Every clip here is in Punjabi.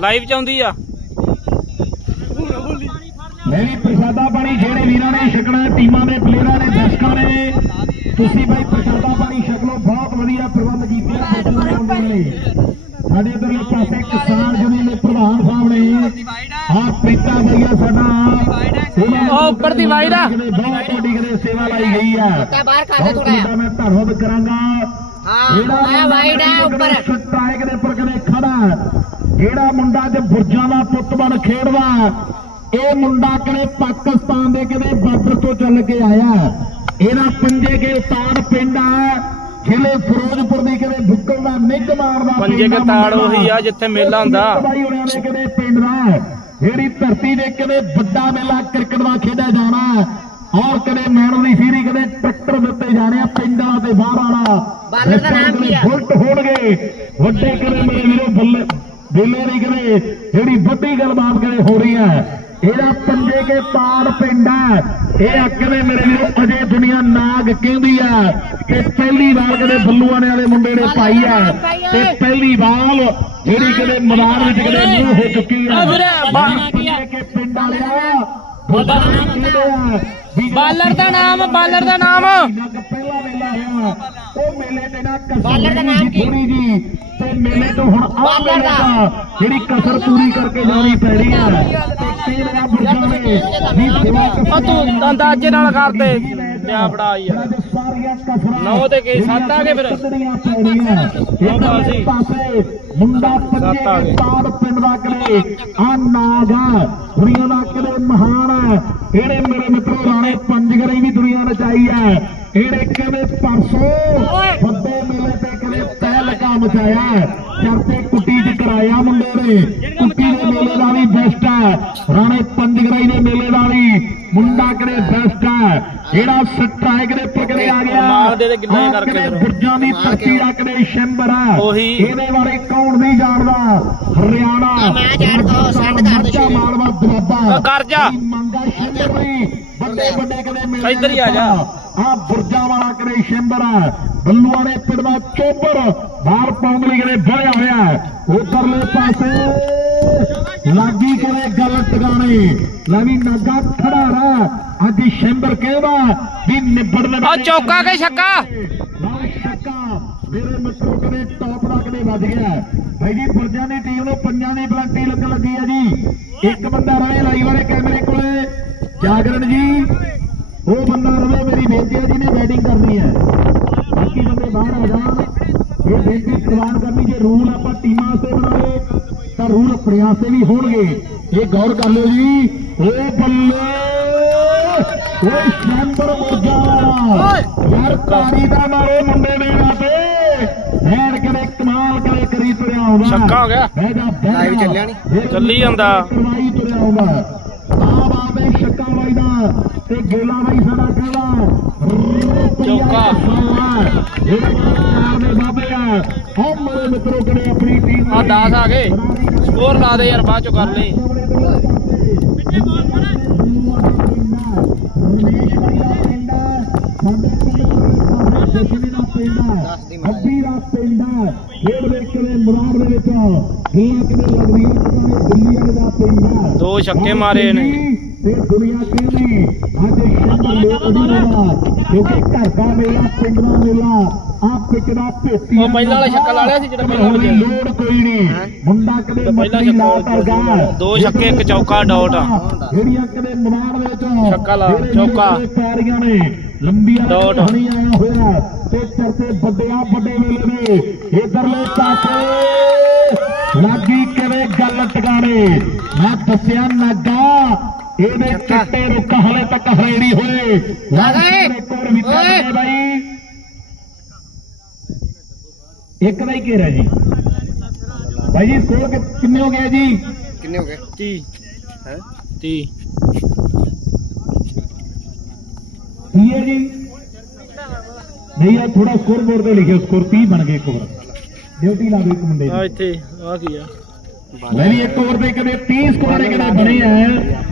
ਲਾਈਵ ਚ ਆਉਂਦੀ ਆ। ਵੀ ਪ੍ਰਸ਼ਾਦਾ ਪਾਣੀ ਜਿਹੜੇ ਵੀਰਾਂ ਨੇ ਛਕਣਾ ਟੀਮਾਂ ਦੇ ਪਲੇਅਰਾਂ ਨੇ ਦਰਸ਼ਕਾਂ ਨੇ। ਤੁਸੀਂ ਬਾਈ ਪ੍ਰਸ਼ਾਦਾ ਪਾਣੀ ਛਕ ਲਓ ਬਹੁਤ ਵਧੀਆ ਪ੍ਰਬੰਧ ਕੀਤੇ ਆ ਬੱਚਿਆਂ ਦੇ ਮੁੰਡਿਆਂ ਨੇ। ਸਾਡੇ ਇਧਰਲੇ ਪਾਸੇ ਕਿਸਾਨ ਯੂਨੀਅਨ ਦੇ ਪ੍ਰਧਾਨ ਸਾਹਿਬ ਨੇ। ਆ ਪ੍ਰੀਤਾ ਭਈਆ ਸਾਡਾ। ਉਹ ਉੱਪਰ ਦੀ ਵਾਈਡ ਆ। ਬਹੁਤ ਵੱਡੀ ਕਿਤੇ ਸੇਵਾ ਲਾਈ ਗਈ ਆ। ਤਾਂ ਬਾਹਰ ਦੇ ਥੋੜਾ ਮੈਂ ਧੰਨਵਾਦ ਕਰਾਂਗਾ। ਹਾਂ ਵਾਈਡ ਹੈ ਉੱਪਰ। ਸਟ੍ਰਾਈਕ ਦੇ ਉੱਪਰ ਕਦੇ ਖੜਾ। ਜਿਹੜਾ ਮੁੰਡਾ ਅੱਜ ਬੁਰਜਾਂ ਦਾ ਪੁੱਤ ਬਣ ਖੇਡਦਾ ਇਹ ਮੁੰਡਾ ਕਦੇ ਪਾਕਿਸਤਾਨ ਦੇ ਕਦੇ ਬਾਰਡਰ ਤੋਂ ਚੱਲ ਕੇ ਆਇਆ। ਇਹਦਾ ਪੰਜੇ ਕੇ ਤਾੜ ਪਿੰਡ ਹੈ ਜ਼ਿਲ੍ਹੇ ਫਿਰੋਜ਼ਪੁਰ ਦੀ ਕਦੇ ਬੁੱਕਲ ਦਾ ਨਿੱਘ ਮਾਰਦਾ ਪੰਜੇ ਪਿੰਡ ਕੇ ਆ ਤਾੜ। ਉਹੀ ਆ ਜਿੱਥੇ ਮੇਲਾ ਹੁੰਦਾ। ਕਦੇ ਪਿੰਡ ਦਾ। ਜਿਹੜੀ ਧਰਤੀ ਦੇ ਕਦੇ ਵੱਡਾ ਮੇਲਾ ਕ੍ਰਿਕਟ ਦਾ ਖੇਡਿਆ ਜਾਣਾ। ਔਰ ਕਦੇ ਮੈਡਲ ਦੀ ਸੀਰੀ ਕਦੇ ਟਰੈਕਟਰ ਦਿੱਤੇ ਜਾਣੇ ਆ ਪਿੰਡਾਂ ਤੇ ਬਾਹਰ ਵਾਲਾ ਬਾਲਰ ਦਾ ਨਾਮ ਕੀ ਆ? ਬੁਲਟ ਹੋਣਗੇ ਵੱਡੇ ਕਰੇ ਮੇਰੇ ਵੀਰੋ ਬੱਲੇ ਬੇਲੇ ਨਹੀਂ ਕਰੇ ਜਿਹੜੀ ਵੱਡੀ ਗੱਲਬਾਤ ਕਰੇ ਹੋ ਰਹੀ ਹੈ ਇਹਦਾ ਪੰਜੇ ਕੇ ਤਾੜ ਪਿੰਡ ਹੈ। ਇਹ ਅਕਲੇ ਮੇਰੇ ਵੀਰੋ ਅਜੇ ਦੁਨੀਆ ਨਾਗ ਕਹਿੰਦੀ ਆ ਕਿ ਪਹਿਲੀ ਵਾਰ ਕਦੇ ਬੱਲੂਆਣੇ ਵਾਲੇ ਮੁੰਡੇ ਨੇ ਪਾਈ ਹੈ। ਤੇ ਪਹਿਲੀ ਵਾਰ ਜਿਹੜੀ ਕਦੇ ਮੈਦਾਨ ਵਿੱਚ ਕਦੇ ਮੂੰਹ ਹੋ ਚੁੱਕੀ ਹੈ। ਆ ਪੰਜੇ ਕੇ ਪਿੰਡ ਵਾਲਿਆ ਆ ਬਾਲਰ ਦਾ ਨਾਮ ਬਾਲਰ ਦਾ ਨਾਮ ਨੱਗ ਪਹਿਲਾ ਮੇਲਾ ਹੋਇਆ ਉਹ ਮੇਲੇ ਤੇ ਨਾ ਕਸਰ ਬਾਲਰ ਦਾ ਨਾਮ ਕੀ? ਥੋੜੀ ਜੀ ਤੇ ਮੇਲੇ ਤੋਂ ਹੁਣ ਆ ਬਾਲਰ ਮੇਲੇ ਦਾ। ਦਾ ਜਿਹੜੀ ਕਸਰ ਪੂਰੀ ਕਰਕੇ ਜਾਣੀ ਪੈਣੀ ਹੈ ਤੇ ਤੇਰਾ ਬੁਰਜਾਂ ਨੇ ਵੀ ਸੇਵਾ ਉਹ ਤੂੰ ਅੰਦਾਜ਼ੇ ਨਾਲ ਕਰਦੇ ਲਿਆ ਫੜਾ ਯਾਰ ਅੱਜ ਸਾਰੀਆਂ ਕਸਰਾਂ ਨੌ ਤੇ ਕੀ, ਸੱਤ ਆ ਗਏ ਫਿਰ? ਪਾਸੇ ਮੁੰਡਾ ਪੰਜੇ ਤਾੜ ਪਿੰਡ ਦਾ। ਕਲੇ ਆ ਨਾਗਾ ਦੁਨੀਆ ਦਾ ਕਲੇ ਮਹਾਨ ਹੈ ਇਹਨੇ ਮੇਰੇ ਮਿੱਤਰੋ ਰਾਣੇ ਪੰਜਗਰੇ ਵੀ ਦੁਨੀਆ ਨਚਾਈ ਹੈ ਇਹਨੇ ਕਦੇ ਪਰਸੋਂ ਵੱਡੇ ਮੇਲੇ ਤੇ ਕਦੇ ਤਹਿਲਕਾ ਮਚਾਇਆ। ਚਰਤੇ ਕੁੱਟੀ ਚ ਕਰਾਇਆ ਮੁੰਡੇ ਨੇ। ਕੁੱਟੀ ਵੀ ਬੈਸਟ ਹੈ। ਰਾਣੇ ਪੰਜਗਰਾਈ ਦੇ ਮੇਲੇ ਦਾ ਵੀ ਮੁੰਡਾ ਕਦੇ ਬੈਸਟ ਹੈ? ਜਿਹੜਾ ਸਟ੍ਰਾਈਕ ਦੇ ਪਕੜੇ ਆ ਗਿਆ। ਫਿਰ। ਬੁਰਜਾਂ ਦੀ ਧਰਤੀ ਦਾ ਕਦੇ ਸ਼ੈਂਬਰ ਹੈ ਉਹੀ। ਇਹਦੇ ਬਾਰੇ ਕੌਣ ਨਹੀਂ ਜਾਣਦਾ? ਹਰਿਆਣਾ। ਆ ਮੈਂ ਜਾਣਦਾ, ਉਹ ਸੈਂਡ ਕਰ ਦੇ। ਮਾਲਵਾ ਦੁਆਬਾ। ਆ ਕਰ ਜਾ। ਮੰਗਾ ਸ਼ੈਂਬਰ ਨਹੀਂ। ਵੱਡੇ ਵੱਡੇ ਕਦੇ ਮੇਲੇ ਇੱਧਰ ਹੀ ਆ ਜਾ। ਆ। ਬੁਰਜਾਂ ਵਾਲਾ ਕਦੇ ਸ਼ੈਂਬਰ ਹੈ ਬੱਲੂਆਂ ਦੇ ਪਿੰਡ ਦਾ ਚੋਬਰ। ਬਾਹਰ ਪਾਉਣ ਲਈ ਕਦੇ ਭਰਿਆ ਹੋਇਆ ਹੈ? ਉਧਰਲੇ ਪਾਸੇ। ਲਾਗੀ ਕਦੇ ਗੱਲ ਟਿਕਾਣੇ। ਲੈ ਵੀ ਨਾਗਾ ਖੜਾ ਰਾ ਅੱਜ ਸ਼ੈਂਬਰ ਕਹਿੰਦਾ ਵੀ ਨਿਬੜਨ ਆ ਚੌਕਾ ਕੇ ਛੱਕਾ? ਮੇਰੇ ਟੌਪ ਦਾ ਕਦੇ ਵੱਜ ਗਿਆ ਭਾਈ ਜੀ ਫੁਰਜਾਂ ਦੀ ਟੀਮ ਨੂੰ ਪੰਜਾਂ ਦੀ ਪਲੰਟੀ ਲੱਗਣ ਲੱਗੀ ਆ ਜੀ। ਇੱਕ ਬੰਦਾ ਰਹੇ ਲਾਈਵ ਵਾਲੇ ਕੈਮਰੇ ਕੋਲੇ। ਜਾਗਰਣ ਜੀ ਉਹ ਬੰਦਾ ਰਵੇ ਮੇਰੀ ਬੇਨਤੀ ਹੈ ਜਿਹਨੇ ਬੈਟਿੰਗ ਕਰਨੀ ਹੈ। ਬਾਕੀ ਬੰਦੇ ਬਾਹਰ ਆ ਜਾਣ। ਇਹ ਬੇਨਤੀ ਪ੍ਰਵਾਨ ਕਰਨੀ ਜੇ ਰੂਲ ਆਪਾਂ ਟੀਮਾਂ ਵਾਸਤੇ ਬਣਾਏ ਤਾਂ ਰੂਲ ਆਪਣੇ ਵਾਸਤੇ ਵੀ ਹੋਣਗੇ ਇਹ ਗੌਰ ਕਰ ਲਿਓ ਜੀ ਓ ਬੱਲੇ ਓਏ ਸ਼ੰਬਰ ਮੁਰਜਾ ਵਾਲਾ ਯਾਰ ਤਾੜੀ ਦਾ ਮਾਰੋ ਮੁੰਡੇ ਨੇ ਨਾ ਤੇ ਕਰੇ ਕਮਾਲ ਕਰੇ ਕਰੀ ਤੁਰਿਆ ਆਉਂਦਾ ਛੱਕਾ ਹੋ ਗਿਆ। ਲਾਈਵ। ਚੱਲਿਆ ਨੀ? ਫਿਰ ਚੱਲੀ ਜਾਂਦਾ। ਕਰਵਾਈ ਤੁਰਿਆ ਆਉਂਦਾ ਆ ਬਾਬੇ ਛੱਕਾ ਬਾਈ ਦਾ ਤੇ ਗੇਲਾ ਬਾਈ ਸਾਡਾ ਕਹਿੰਦਾ ਚੌਕਾ। ਦੇ ਬਾਬੇ ਆ ਆ 10 ਆ ਗਏ। ਸਕੋਰ ਲਾ ਦੇ ਯਾਰ ਬਾਅਦ ਚੋਂ ਕਰ ਲਈ। ਅੱਡੀ ਦਾ ਪਿੰਡ ਹੈ ਖੇਡ ਦੇ ਕਿਲੇ ਮੁਰਾਦ ਦੇ ਵਿੱਚ। ਦੁਨੀਆ ਕਿਲੇ ਲੱਗਦੀ ਹੈ? ਦਿੱਲੀ ਵਾਲੇ ਦਾ ਪਿੰਡ ਹੈ ਦੋ ਛੱਕੇ ਮਾਰੇ ਨੇ। ਤੇ ਦੁਨੀਆ ਕਹਿੰਦੀ ਅੱਜ ਸ਼ੰਭਰ ਲੋਕ ਦੀ ਕਿਉਂਕਿ ਘਰ ਦਾ ਮੇਲਾ ਪਿੰਡ ਦਾ ਮੇਲਾ। ਆ ਪਿਕੜਾ ਭੇਤੀ ਉਹ ਪਹਿਲਾਂ ਵਾਲਾ ਛੱਕਾ ਲਾ ਲਿਆ ਸੀ ਜਿਹੜਾ ਪਹਿਲਾਂ ਵੱਜਿਆ। ਲੋੜ ਕੋਈ ਨਹੀਂ ਮੁੰਡਾ ਕਦੇ ਪਹਿਲਾਂ ਮੱਛੀ ਲਾ ਛੱਕਾ ਕਰਗਾ ਦੋ ਛੱਕੇ, ਇੱਕ ਚੌਕਾ, ਡਾਟ ਆ। ਜਿਹੜੀਆਂ ਕਦੇ ਮੈਦਾਨ ਦੇ ਵਿੱਚ ਛੱਕਾ ਲਾ, ਜਿਹੜੇ ਚੌਕਾ। ਪੈਰੀਆਂ ਨੇ ਲੰਬੀਆਂ ਡਾਟ। ਆਇਆ ਹੋਇਆ ਤੇ ਚਰਤੇ ਵੱਡਿਆ ਵੱਡੇ ਵੇਲੇ ਨੇ ਇਧਰਲੇ ਪਾਸੇ ਲੱਗੀ ਕਿਵੇਂ ਗੱਲ ਟਿਕਾਣੇ ਮੈਂ ਦੱਸਿਆ ਨਾਗਾ ਇਹਦੇ ਚਿੱਟੇ ਰੁੱਖ ਹਲੇ ਤੱਕ ਹਰੇੜੀ ਹੋਏ ਨਾਗਾ ਏ! ਓਏ! ਬਾਈ ਇੱਕ ਦਾ ਹੀ ਘੇਰਾ ਜੀ। ਭਾਈ ਜੀ ਸਕੋਰ ਕਿ- ਕਿੰਨੇ ਹੋ ਗਏ ਜੀ? ਕਿੰਨੇ ਹੋ ਗਏ? 30 ਹੈ? 30 ਕੀ ਹੈ ਜੀ? ਨਹੀਂ ਆ ਥੋੜਾ ਸਕੋਰ ਬੋਰਡ ਤੇ ਲਿਖਿਓ ਸਕੋਰ 30 ਬਣ ਗਏ ਇੱਕ ਓਵਰ ਡਿਊਟੀ ਲਾ ਦਿਓ ਇੱਕ ਮੁੰਡੇ ਆ ਦੀ ਇੱਥੇ ਆ ਕੀ ਆ? ਲੈ ਵੀ ਇੱਕ ਓਵਰ ਦੇ ਕਦੇ 30 ਸਕੋਰ ਦੇ ਕਦੇ ਬਣੇ ਆ?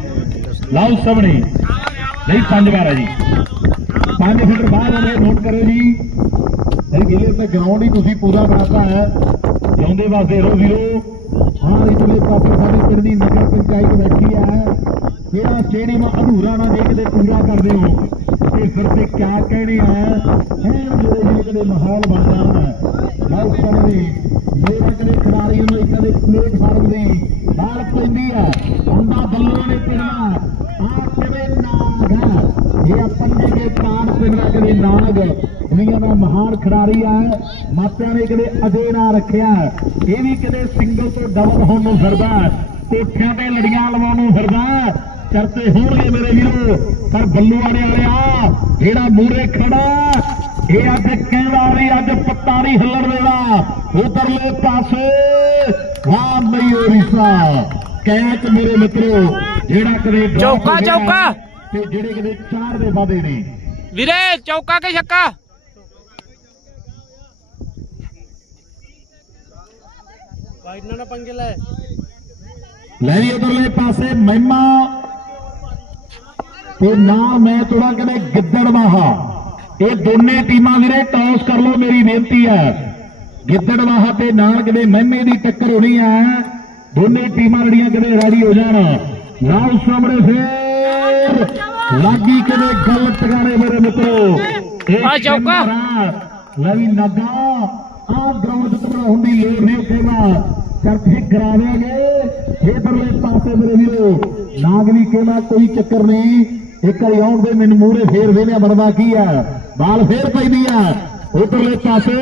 ਲਾਓ ਸਭਣੇ ਨਹੀਂ ਪੰਜ ਵਾਰ ਆ ਜੀ। ਪੰਜ ਫਿਟਰ ਬਾਅਦ ਉਹਨੇ ਨੋਟ ਕਰੋ ਜੀ। ਇਹ ਗਿਲੇ ਤੇ ਗਰਾਊਂਡ ਹੀ ਤੁਸੀਂ ਪੂਰਾ ਬਣਾਤਾ ਹੈ। ਜਿਉਂਦੇ ਵਾਸਤੇ ਰਹੋ ਵੀਰੋ ਹਾਂ ਇਤਨੇ ਪਾਸੇ ਸਾਡੇ ਪਿੰਡ ਦੀ ਨਗਰ ਪੰਚਾਇਤ ਬੈਠੀ ਹੈ। ਜਿਹੜਾ ਸਟੇਡੀਅਮ ਅਧੂਰਾ ਨਾ ਦੇਖਦੇ ਪੂਰਾ ਕਰਦੇ ਹੋ। ਤੇ ਫਿਰ ਤੇ ਕਿਆ ਕਹਿਣੇ ਆ ਐਨ ਜਿਹੜੇ ਜਿਹੜੇ ਕਦੇ ਮਾਹੌਲ ਬਣ ਜਾਣਾ ਲਓ ਸਮਝੀ ਮੇਰਾ ਕਦੇ ਖਿਡਾਰੀ ਨੂੰ ਇੱਕ ਕਦੇ ਪਲੇਟਫਾਰਮ ਦੀ ਬਾਲ ਪੈਂਦੀ ਹੈ। ਹੁੰਦਾ ਬੱਲੂ ਨੇ ਪਿੰਨਾ ਆ ਕਿਵੇਂ ਨਾਗ ਹੈ? ਇਹ ਪੰਜੇ ਦੇ ਕਾਨ ਪਿੰਨਾ ਕਦੇ ਨਾਗ ਦੁਨੀਆ ਦਾ ਮਹਾਨ ਖਿਡਾਰੀ ਹੈ ਮਾਪਿਆਂ ਨੇ ਕਦੇ ਅਜੇ ਨਾ ਰੱਖਿਆ। ਇਹ ਵੀ ਕਦੇ ਸਿੰਗਲ ਤੋਂ ਡਬਲ ਹੋਣ ਨੂੰ ਫਿਰਦਾ ਕੋਠਿਆਂ ਤੇ ਲੜੀਆਂ ਲਵਾਉਣ ਨੂੰ ਫਿਰਦਾ ਚਰਤੇ ਹੋਣਗੇ ਮੇਰੇ ਵੀਰੋ ਪਰ ਬੱਲੂਆਣੇ ਵਾਲਿਆ ਜਿਹੜਾ ਮੂਰੇ ਖੜਾ ਇਹ ਅੱਜ ਕਹਿੰਦਾ ਵੀ ਅੱਜ ਪੱਤਾ ਨਹੀਂ ਹਿੱਲਣ ਦੇਣਾ। ਉਧਰਲੇ ਪਾਸੇ ਵਾਹ ਮਯੂਰੀਸਾ ਕੈਚ ਮੇਰੇ ਮਿੱਤਰੋ ਜਿਹੜਾ ਕਦੇ ਚੌਕਾ, ਚੌਕਾ। ਤੇ ਜਿਹੜੇ ਕਦੇ ਚਾਰ ਦੇ ਵਾਦੇ ਨੇ। ਵੀਰੇ ਚੌਕਾ ਕੇ ਛੱਕਾ? ਲੈ। ਵੀ ਉਧਰਲੇ ਪਾਸੇ ਮਹਿਮਾ। ਤੇ ਨਾਲ ਮੈਂ ਤੋੜਾ ਕਹਿੰਦੇ ਗਿੱਦੜਵਾਹਾ ਇਹ ਦੋਨੇ ਟੀਮਾਂ ਵੀਰੇ ਟੌਸ ਕਰ ਲਓ ਮੇਰੀ ਬੇਨਤੀ ਹੈ। ਗਿੱਦੜਵਾਹਾ ਤੇ ਨਾਲ ਕਿਤੇ ਮਹਿਮੇ ਦੀ ਟੱਕਰ ਹੋਣੀ ਹੈ। ਦੋਨੇ ਟੀਮਾਂ ਜਿਹੜੀਆਂ ਕਿਤੇ ਰੈਡੀ ਹੋ ਜਾਣ। ਨਾਲ ਸਾਹਮਣੇ ਫੇਰ। ਲਾਗੀ ਕਿਤੇ ਗੱਲ ਟਿਕਾਣੇ ਮੇਰੇ ਮਿੱਤਰੋ। ਇਹ ਆ ਚੌਕਾ। ਲੈ ਵੀ ਨਾਗਾ। ਆ ਗਰਾਊਂਡ ਤੇ ਘਬਰਾਉਣ ਦੀ ਲੋੜ ਨਹੀਂ ਕਹਿੰਦਾ ਚਰਖੇ ਕਰਾ ਦੇਗੇ ਇਧਰਲੇ ਪਾਸੇ ਮੇਰੇ ਵੀਰੋ ਨਾਗਲੀ ਕਹਿੰਦਾ ਕੋਈ ਚੱਕਰ ਨਹੀਂ। ਇੱਕ ਵਾਰੀ ਆਉਣ ਦੇ ਮੈਨੂੰ ਮੂਹਰੇ ਫੇਰ ਦੇਣਿਆ ਬਣਦਾ ਕੀ ਆ? ਬਾਲ ਫੇਰ ਪੈਂਦੀ ਆ। ਉਧਰਲੇ ਪਾਸੇ,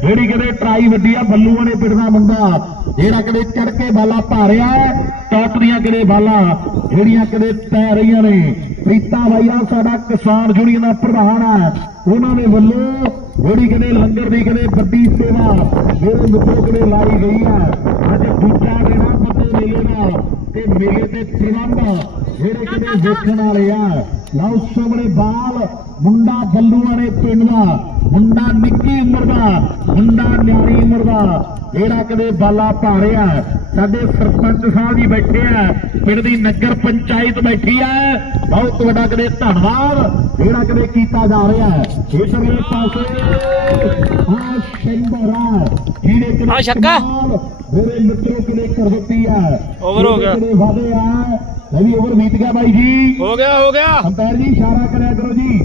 ਜਿਹੜੀ ਕਦੇ ਟਰਾਈ ਵੱਡੀ ਆ, ਬੱਲੂਆਂ ਨੇ ਪਿੜਦਾ ਮੁੰਡਾ। ਜਿਹੜਾ ਕਦੇ ਚੜ ਕੇ ਬਾਲਾ ਭਾਰਿਆ ਟੌਪ ਦੀਆਂ ਕਦੇ ਬਾਲਾਂ, ਜਿਹੜੀਆਂ ਕਦੇ ਤੈ ਰਹੀਆਂ ਨੇ। ਪ੍ਰੀਤਾ ਬਾਈ ਸਾਡਾ ਕਿਸਾਨ ਯੂਨੀਅਨ ਦਾ ਪ੍ਰਧਾਨ ਆ। ਉਹਨਾਂ ਦੇ ਵੱਲੋਂ ਜਿਹੜੀ ਕਦੇ ਲੰਗਰ ਦੀ ਕਦੇ ਵੱਡੀ ਸੇਵਾ ਮੇਰੇ ਮਿੱਤਰੋ ਕਿਤੇ ਲਾਈ ਗਈ ਆ। ਅੱਜ ਦੂਜਾ ਮੇਲੇ ਦਾ ਤੇ ਮੇਲੇ ਤੇ ਪ੍ਰਬੰਧ ਜਿਹੜੇ ਕਦੇ ਦੇਖਣ ਵਾਲੇ ਆ। ਲਓ ਸਾਹਮਣੇ ਬਾਲ ਮੁੰਡਾ ਬੱਲੂਆਂ ਨੇ ਪਿੰਡ ਦਾ ਮੁੰਡਾ ਨਿੱਕੀ ਉਮਰ ਦਾ ਮੁੰਡਾ ਨਿਆਣੀ ਉਮਰ ਦਾ। ਜਿਹੜਾ ਕਦੇ ਬਾਲਾ ਭਾਰਿਆ ਸਾਡੇ ਸਰਪੰਚ ਸਾਹਿਬ ਜੀ ਬੈਠੇ ਆ ਪਿੰਡ ਦੀ ਨਗਰ ਪੰਚਾਇਤ ਬੈਠੀ ਆ। ਬਹੁਤ ਵੱਡਾ ਕਦੇ ਧੰਨਵਾਦ ਜਿਹੜਾ ਕਦੇ ਕੀਤਾ ਜਾ ਰਿਹਾ ਹੈ। ਇਸਲੇ ਪਾਸੇ ਆ ਸ਼ੰਭਰਾ ਜਿਹੜੇ ਕਦੇ ਆ ਛੱਕਾ। ਕਮਾਲ ਮੇਰੇ ਮਿੱਤਰੋ ਕਦੇ ਕਰ Over ਹੋ ਗਿਆ। ਵਾਦੇ ਆ? ਲੈ ਵੀ ਓਵਰ ਬੀਤ ਗਿਆ ਬਾਈ ਜੀ। ਹੋ ਗਿਆ ਹੋ ਗਿਆ। ਅੰਪਾਇਰ ਜੀ ਇਸ਼ਾਰਾ ਕਰਿਆ ਕਰੋ ਜੀ।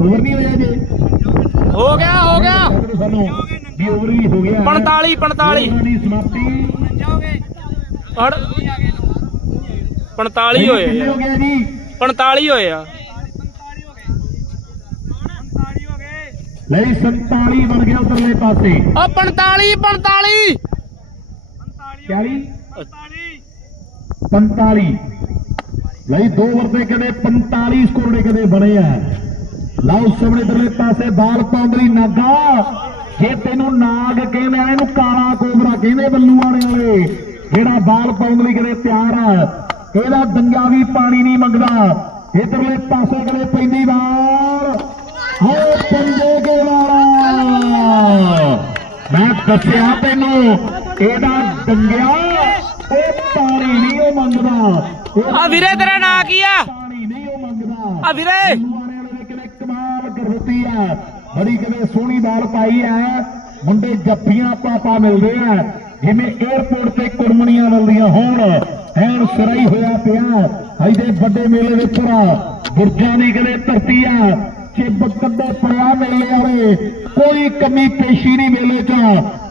ਓਵਰ ਨਹੀਂ ਹੋਇਆ ਜੇ। ਹੋ ਗਿਆ ਹੋ ਗਿਆ। ਸਾਨੂੰ। ਵੀ ਓਵਰ ਵੀ ਹੋ ਗਿਆ। 45 45 ਓਵਰਾਂ ਦੀ ਸਮਾਪਤੀ। ਅੜ। 45 ਹੋਏ। ਹੋ ਗਿਆ ਜੀ? 45 ਹੋਏ ਆ। ਲੈ ਜੀ 47 ਬਣ ਗਿਆ ਉਧਰਲੇ ਪਾਸੇ। ਆ 45 45 40 45 ਲਈ ਦੋ ਵਰਤੇ ਕਦੇ 45 ਸਕੋਰ ਦੇ ਕਦੇ ਬਣੇ ਆ ਲਓ ਸਾਹਮਣੇ ਇਧਰਲੇ ਪਾਸੇ ਬਾਲ ਪੌਂਦਰੀ ਨਾਗਾ ਜੇ ਤੈਨੂੰ ਨਾਗ ਕਹਿੰਦੇ ਆ ਇਹਨੂੰ ਕਾਲਾ ਕੋਬਰਾ ਕਹਿੰਦੇ ਬੱਲੂਆਣੇ ਵਾਲੇ ਜਿਹੜਾ ਬਾਲ ਪਾਉਣ ਲਈ ਕਦੇ ਤਿਆਰ ਆ ਇਹਦਾ ਦੰਗਾ ਵੀ ਪਾਣੀ ਨਹੀਂ ਮੰਗਦਾ ਇਧਰਲੇ ਪਾਸੇ ਕਦੇ ਪੈਂਦੀ ਬਾਲ ਹੋ ਪੰਜੇ ਕੇ ਵਾਲਾ ਮੈਂ ਦੱਸਿਆ ਤੈਨੂੰ ਇਹਦਾ ਦੰਗਿਆ ਉਹ ਪਾਣੀ ਨਹੀਂ ਉਹ ਮੰਗਦਾ। ਆ ਵੀਰੇ ਤੇਰਾ ਨਾਂ ਕੀ ਆ? ਪਾਣੀ ਨਹੀਂ ਉਹ ਮੰਗਦਾ। ਆ ਵੀਰੇ। ਕਮਾਲ ਆ। ਬੜੀ ਕਿਤੇ ਸੋਹਣੀ ਬਾਲ ਪਾਈ ਆ। ਮੁੰਡੇ ਜੱਫੀਆਂ ਪਾਪਾ ਮਿਲਦੇ ਆ। ਜਿਵੇਂ 에어ਪੋਰਟ ਤੇ ਕੁੜਮਣੀਆਂ ਮਿਲਦੀਆਂ ਹੋਣ। ਐਨ ਸਰਾਈ ਹੋਇਆ ਪਿਆ। ਇਹਦੇ ਵੱਡੇ ਮੇਲੇ ਦੇ ਉੱਪਰ ਬੁਰਜਾਂ ਦੀ ਕਿਤੇ ਧਰਤੀ ਆ। ਚਿੱਬ ਕੱਦੇ ਪਿਆ ਮੇਲੇ ਵਾਲੇ। ਕੋਈ ਕਮੀ ਪੇਸ਼ੀ ਨਹੀਂ ਮੇਲੇ 'ਚ।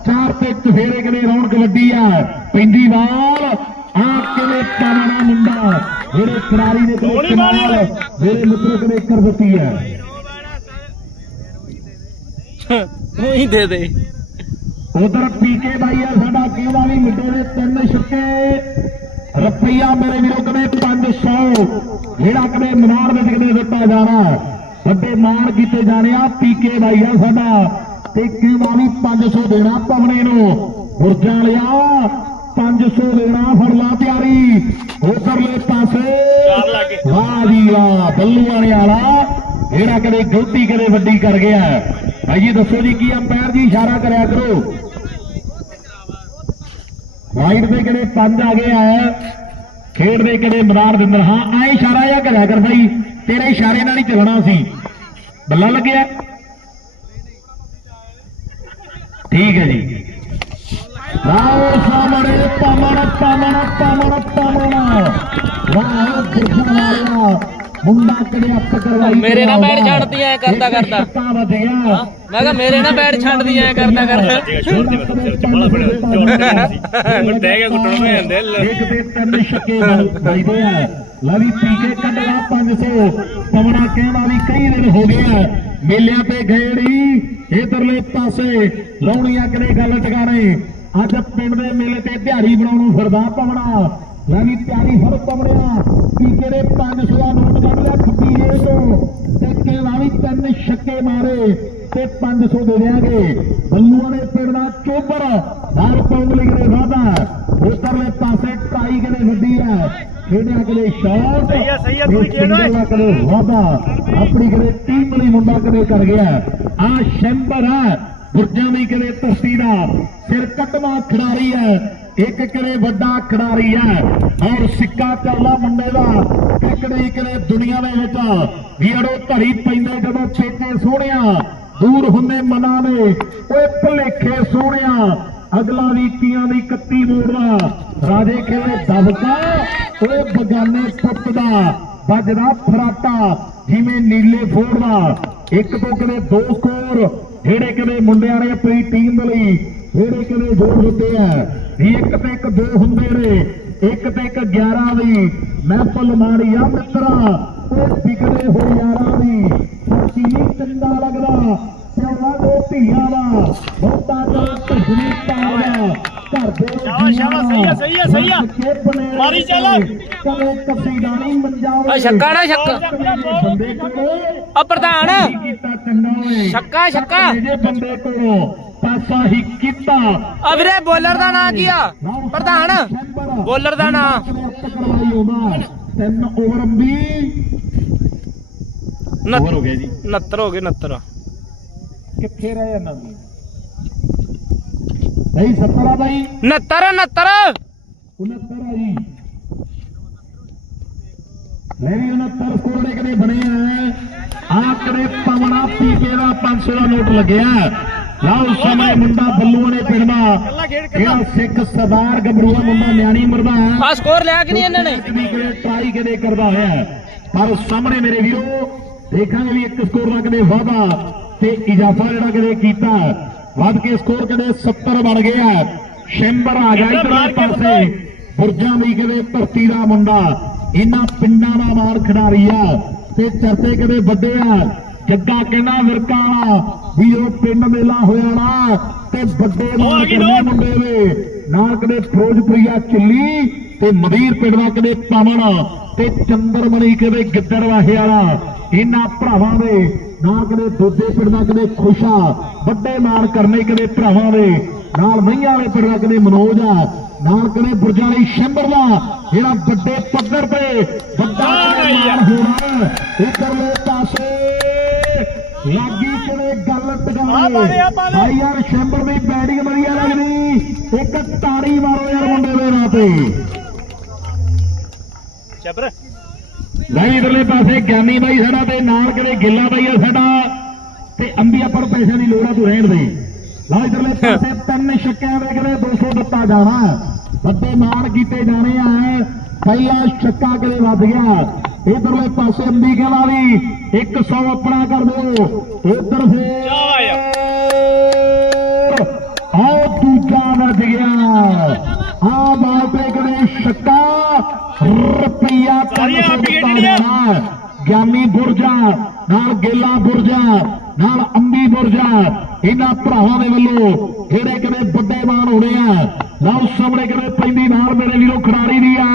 ਚਾਰ ਤੇ ਚਫੇਰੇ ਕਿਤੇ ਰੌਣਕ ਵੱਡੀ ਆ। ਪੈਂਦੀ ਵਾਲ ਆ ਕਿਵੇਂ ਪਾਣਾ ਮੁੰਡਾ। ਜਿਹੜੇ ਖਿਡਾਰੀ ਨੇ ਕਿਤੇ ਕਮਾਲ ਮੇਰੇ। ਮਿੱਤਰੋ ਕਿਤੇ ਕਰ ਦਿੱਤੀ ਹੈ ਤੂੰ ਹੀ ਦੇ ਦੇ। ਉਧਰ ਪੀਕੇ ਬਾਈ ਆ ਸਾਡਾ ਕਹਿੰਦਾ ਵੀ ਮੁੰਡੇ ਦੇ ਤਿੰਨ ਛੱਕੇ। ਰੁਪਈਆ ਮੇਰੇ ਵੀਰੋ ਕਦੇ 500 ਜਿਹੜਾ ਕਦੇ ਮਨਾਰ ਵਿੱਚ ਕਦੇ ਦਿੱਤਾ ਜਾਣਾ। ਵੱਡੇ ਮਾਣ ਕੀਤੇ ਜਾਣੇ ਆ ਪੀਕੇ ਬਾਈ ਆ ਸਾਡਾ। ਤੇ ਕਹਿੰਦਾ ਵੀ 500 ਦੇਣਾ ਪਵਨੇ ਨੂੰ। ਗੁਰਜਾਂ ਲਿਆ 500 ਦੇਣਾ ਫੜ ਲਾ ਤਿਆਰੀ। ਉਧਰਲੇ ਪਾਸੇ ਵਾਹ ਜੀ ਵਾਹ ਬੱਲੂ ਵਾਲੇ ਵਾਲਾ ਜਿਹੜਾ ਕਦੇ ਗਲਤੀ ਕਦੇ ਵੱਡੀ ਕਰ ਗਿਆ। ਭਾਈ ਜੀ ਦੱਸੋ ਜੀ ਕੀ ਅੰਪਾਇਰ ਜੀ ਇਸ਼ਾਰਾ ਕਰਿਆ ਕਰੋ? ਰਾਈਟ ਦੇ ਕਿਹੜੇ ਪੰਜ ਆ ਗਏ ਆ? ਖੇਡ ਦੇ ਕਿਹੜੇ ਮੈਦਾਨ ਦੇ ਅੰਦਰ? ਹਾਂ ਐ ਇਸ਼ਾਰਾ ਜਾਂ ਕਰਿਆ ਕਰ ਬਾਈ। ਤੇਰੇ ਇਸ਼ਾਰੇ ਨਾਲ ਹੀ ਚੱਲਣਾ ਸੀ। ਬੱਲਾ ਲੱਗਿਆ। ਠੀਕ ਹੈ ਜੀ। ਲਓ ਸਾਹਮਣੇ ਪਾਵਣ ਪਾਵਣ ਪਾਵਣ ਵਾਹ ਗੁਰਜਾ ਵਾਲਿਆ ਮੁੰਡਾ ਕਦੇ ਅੱਪ ਕਰਵਾਈ ਮੇਰੇ ਨਾਲ ਬੈਠ ਛੱਡਦੀ ਐ ਕਰਦਾ ਕਰਦਾ। ਗਿਆ। ਮੈਂ ਕਿਹਾ ਮੇਰੇ ਨਾਲ ਬੈਠ ਛੱਡਦੀ ਐ ਕਰਦਾ ਕਰਦਾ। ਹੁਣ ਡਹਿ ਗਿਆ ਘੁੱਟਣ ਨੂੰ ਜਾਂਦੇ ਇੱਕ ਤੇ ਤਿੰਨ ਛੱਕੇ ਵੱਜਦੇ ਆ। ਲਵੀ ਪੀਕੇ ਕੱਢਣਾ 500 ਪਵਣਾ ਕਹਿਣਾ ਵੀ ਕਈ ਦਿਨ ਹੋ ਗਏ ਆ। ਮੇਲਿਆਂ ਤੇ ਗਏੜੀ ਇਧਰਲੇ ਪਾਸੇ ਲਾਉਣੀਆਂ ਕਰੇ ਗੱਲ ਟਿਕਾਣੇ। ਅੱਜ ਪਿੰਡ ਦੇ ਮੇਲੇ ਤੇ ਦਿਹਾੜੀ ਬਣਾਉਣ ਨੂੰ ਫਿਰਦਾ ਪਵਣਾ ਵੀ ਤਿਆਰੀ ਹਰ ਪਵਣਿਆ ਪੀਕੇ ਦੇ 500 ਦਾ ਨੋਟ ਕੱਢ ਲਿਆ ਖੱਬੀ ਏ ਤੋਂ ਤੇ ਕਹਿਣਾ ਵੀ ਤਿੰਨ ਛੱਕੇ ਮਾਰੇ ਤੇ 500 ਦੇ ਦਿਆਂਗੇ। ਬੱਲੂਆਂ ਦੇ ਪਿੰਡ ਦਾ ਚੋਬਰ ਨਾਲ ਪਾਉਣ ਲਈ ਕਰੇ ਵਾਦਾ ਉਧਰਲੇ ਪਾਸੇ ਟਾਈ ਕਰੇ ਵੱਡੀ ਹੈ। ਖੇਡਿਆ ਕਦੇ ਸ਼ਾਟ ਸਹੀ ਹੈ ਸਹੀ ਹੈ ਤੁਸੀਂ ਖੇਡੋ ਕਦੇ ਵਾਦਾ ਆਪਣੀ ਕਦੇ ਟੀਮ ਲਈ ਮੁੰਡਾ ਕਦੇ ਕਰ ਗਿਆ। ਆ ਸ਼ੈਂਬਰ ਹੈ ਬੁਰਜਾਂ ਦੀ ਕਦੇ ਧਰਤੀ ਦਾ। ਸਿਰ ਕੱਟਵਾ ਖਿਡਾਰੀ ਹੈ ਇੱਕ ਕਰੇ ਵੱਡਾ ਖਿਡਾਰੀ ਹੈ ਔਰ ਸਿੱਕਾ ਚੱਲਦਾ ਮੁੰਡੇ ਦਾ ਕਿਕੜੇ ਕਦੇ ਦੁਨੀਆ ਦੇ ਵਿੱਚ। ਵੀੜੋ ਧਰੀ ਪੈਂਦੇ ਜਦੋਂ ਚੇਤੇ ਸੋਹਣਿਆ ਦੂਰ ਹੁੰਦੇ ਮਨਾਂ ਨੇ ਓਏ ਭਲੇਖੇ ਸੋਹਣਿਆ ਅਗਲਾ ਵੀ ਤੀਆਂ ਦੀ ਕੱਤੀ ਮੋੜਦਾ। ਰਾਜੇ ਕਹਿੰਦੇ, ਦਬਕਾ, ਓਏ ਬਗਾਨੇ ਪੁੱਤ ਦਾ, ਵੱਜਦਾ ਫਰਾਟਾ, ਜਿਵੇਂ ਨੀਲੇ ਫੋੜਦਾ ਇੱਕ ਤੋਂ ਕਦੇ ਦੋ ਸਕੋਰ, ਜਿਹੜੇ ਕਦੇ ਮੁੰਡਿਆਂ ਨੇ ਆਪਣੀ ਟੀਮ ਦੇ ਲਈ, ਜਿਹੜੇ ਕਦੇ ਦੋ ਹੁੰਦੇ ਆ। ਵੀ ਇੱਕ ਤੇ ਇੱਕ ਦੋ ਹੁੰਦੇ ਨੇ, ਇੱਕ ਤੇ ਇੱਕ 11 ਦੀ ਮਹਿਫਲ ਮਾਰੀ ਆ ਮਿੱਤਰਾ, ਉਹ ਵਿਗੜੇ ਹੋ ਯਾਰਾਂ ਦੀ ਸੱਚੀ ਚੰਗਾ ਲੱਗਦਾ। ਪਿਆਵਾ ਦੋ ਧੀਆਂ ਦਾ ਬਹੁਤਾ ਕਰ ਭਜਨੀ ਤਾਰਾ ਘਰ ਦੇ ਸ਼ਾਬਾਸ਼, ਸ਼ਾਬਾਸ਼, ਸਹੀ ਆ, ਸਹੀ ਆ, ਸਹੀ ਆ। ਮਾਰੀ ਚੱਲ। ਕਦੇ ਕਸੀਦਾਨੀ ਮੰਜਾਵੇ। ਆ ਛੱਕਾ ਨਾ ਛੱਕਾ। ਆ ਪ੍ਰਧਾਨ। ਕੀਤਾ ਚੰਗਾ ਓਏ। ਛੱਕਾ ਛੱਕਾ। ਜੇ ਬੰਦੇ ਕੋਲੋਂ ਪਾਸਾ ਹੀ ਕੀਤਾ। ਆ ਵੀਰੇ ਬੋਲਰ ਦਾ ਨਾਂ ਕੀ ਆ? ਪ੍ਰਧਾਨ। ਬੋਲਰ ਦਾ ਨਾਂ। ਤਿੰਨ ਓਵਰ ਵੀ ਓਵਰ ਹੋ ਗਿਆ ਜੀ। 69 ਹੋ ਗਏ 69 ਕਿੱਥੇ ਰਹੇ ਇਹਨਾਂ ਦੀ ਨਹੀਂ ਸੱਤਰਾ ਬਾਈ। 69 69 69 ਆ ਜੀ। ਲੈ ਵੀ 69 ਸਕੋਰ ਦੇ ਕਦੇ ਬਣੇ ਆ। ਆ ਕਦੇ ਪਵਨਾ ਪੀਕੇ ਦਾ 500 ਦਾ ਨੋਟ ਲੱਗਿਆ। ਲਓ ਸਮੇਂ ਮੁੰਡਾ ਬੱਲੂਆਂ ਨੇ ਪਿੰਡਦਾ ਜਿਹੜਾ ਸਿੱਖ ਸਰਦਾਰ ਗੱਭਰੂਆ ਮੁੰਡਾ ਨਿਆਣੀ ਮਰਦਾ। ਆ ਸਕੋਰ ਲਿਆ ਕਿ ਨਹੀਂ ਇਹਨਾਂ ਨੇ? ਕਿਤੇ ਟਰਾਈ ਕਦੇ ਕਰਦਾ ਹੋਇਆ। ਹੈ। ਪਰ ਸਾਹਮਣੇ ਮੇਰੇ ਵੀਰੋ ਦੇਖਾਂਗੇ ਵੀ ਇੱਕ ਸਕੋਰ ਦਾ ਕਦੇ ਵਾਧਾ ਤੇ ਇਜ਼ਾਫਾ ਜਿਹੜਾ ਕਦੇ ਕੀਤਾ ਵੱਧ ਕੇ ਸਕੋਰ ਕਦੇ 70 ਬਣ ਗਿਆ। ਸ਼ੈਂਬਰ ਆ ਗਿਆ ਇਧਰਲੇ ਪਾਸੇ। ਬੁਰਜਾਂ ਦੀ ਕਦੇ ਧਰਤੀ ਦਾ ਮੁੰਡਾ। ਇਹਨਾਂ ਪਿੰਡਾਂ ਦਾ ਮਾਰ ਖਿਡਾਰੀ ਆ। ਤੇ ਚਰਚੇ ਕਦੇ ਵੱਡੇ ਆ। ਜੱਗਾ ਕਹਿੰਦਾ ਵਿਰਕਾ ਵਾਲਾ ਵੀ ਉਹ ਪਿੰਡ ਮੇਲਾ ਹੋਇਆ ਨਾ ਤੇ ਵੱਡੇ ਮੁੰਡੇ ਦੇ। ਨਾਲ ਕਦੇ ਫਿਰੋਜ਼ਪੁਰੀਆ ਚੱਲੀ ਤੇ ਮਦੀਰ ਪਿੰਡ ਦਾ ਕਦੇ ਪਵਨ ਤੇ ਚੰਦਰਮਣੀ ਕਦੇ ਗਿੱਦੜ ਵਾਹੇ ਵਾਲਾ। ਇਹਨਾਂ ਭਰਾਵਾਂ ਦੇ ਨਾਲ ਕਦੇ ਦੋਦੇ ਪਿੰਡ ਦਾ ਕਦੇ ਖੁਸ਼ਾ ਵੱਡੇ ਮਾਰ ਕਰਨੇ ਕਦੇ ਭਰਾਵਾਂ ਦੇ ਨਾਲ ਮਈਆਂ ਵਾਲੇ ਪਿੰਡ ਦਾ ਕਦੇ ਮਨੋਜ ਆ ਨਾਲ ਕਦੇ ਬੁਰਜਾਲੀ ਸ਼ੰਬਰ ਦਾ ਜਿਹੜਾ ਵੱਡੇ ਪੱਧਰ ਤੇ ਵੱਡਾ ਮਾਰ ਹੋਣਾ ਇਧਰਲੇ ਪਾਸੇ ਲੱਗੀ ਕੋਲੇ ਗੱਲ ਟਿਕਾਣੇ ਭਾਈ ਯਾਰ ਸ਼ੰਬਰ ਦੀ ਬੈਟਿੰਗ ਵਧੀਆ ਲੱਗਦੀ ਇੱਕ ਤਾੜੀ ਮਾਰੋ ਯਾਰ ਮੁੰਡੇ ਦੇ ਨਾਂ ਤੇ। ਚੱਬਰ ਨਹੀਂ ਇਧਰਲੇ ਪਾਸੇ ਗਿਆਨੀ ਬਾਈ ਸਾਡਾ ਤੇ ਨਾਲ ਕਿਤੇ ਗਿੱਲਾ ਬਾਈ ਆ ਸਾਡਾ। ਤੇ ਅੰਬੀ ਆਪਾਂ ਨੂੰ ਪੈਸਿਆਂ ਦੀ ਲੋੜ ਆ ਤੂੰ ਰਹਿਣ ਦੇ। ਲਾ ਇਧਰਲੇ ਪਾਸੇ ਤਿੰਨ ਛੱਕਿਆਂ ਦੇ ਕਿਤੇ 200 ਦਿੱਤਾ ਜਾਣਾ। ਵੱਡੇ ਮਾਰ ਕੀਤੇ ਜਾਣੇ ਆ। ਪਹਿਲਾ ਛੱਕਾ ਕਿਤੇ ਵੱਧ ਗਿਆ। ਇਧਰਲੇ ਪਾਸੇ ਅੰਬੀ ਕਹਿੰਦਾ ਵੀ 100 ਆਪਣਾ ਕਰ ਦਿਓ। ਉਧਰ ਫੇਰ ਆਓ ਦੂਜਾ ਵੱਜ ਗਿਆ। ਆ ਬਾਲ ਤੇ ਕਦੇ ਛੱਕਾ ਸਾਰੀਆਂ। ਗਿਆਨੀ ਬੁਰਜਾ ਨਾਲ ਗੇਲਾ ਬੁਰਜਾ ਨਾਲ ਅੰਬੀ ਬੁਰਜਾ। ਇਹਨਾਂ ਭਰਾਵਾਂ ਦੇ ਵੱਲੋਂ ਜਿਹੜੇ ਕਦੇ ਵੱਡੇ ਮਾਨ ਹੋਣੇ ਆ ਲਓ ਸਾਹਮਣੇ ਕਦੇ ਪੈਂਦੀ ਨਾਲ ਮੇਰੇ ਵੀਰੋ ਖਿਡਾਰੀ ਦੀ ਆ।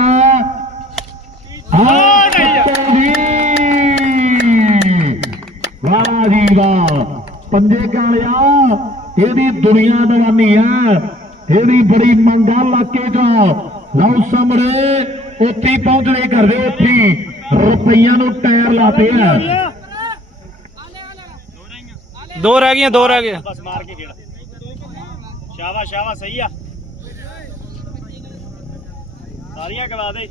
ਵਾਹ ਜੀ ਵਾਹ। ਪੰਜੇ ਕਾਲਿਆ ਇਹਦੀ ਦੁਨੀਆ ਦਵਾਨੀ ਆ। ਇਹਦੀ ਬੜੀ ਮੰਗ ਆ ਇਲਾਕੇ 'ਚ। ਲਓ ਸਾਹਮਣੇ ਉੱਥੇ ਹੀ ਪਹੁੰਚਣੇ ਕਰਦੇ ਉੱਥੇ ਰੁਪਈਆਂ ਨੂੰ ਟਾਇਰ ਲਾਤੇ ਆ। ਦੋ ਰਹਿ ਗਈਆਂ ਦੋ ਰਹਿ ਗਏ ਬਸ ਮਾਰ ਕੇ ਗੇੜਾ ਸਹੀ ਆ। ਸਾਰੀਆਂ ਗਵਾ ਦੇ।